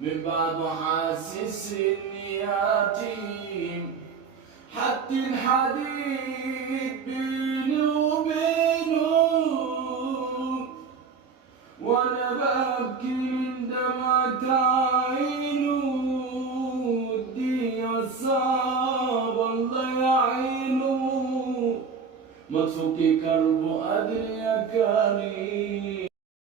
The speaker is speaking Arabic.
من بعد حاسس إني يتيم، حتى الحديد بيني وبينه، وأنا ببكي من دمعة عينه. الدنيا صعبة الله يعينه، ما تفكي كربه قادر يا كريم.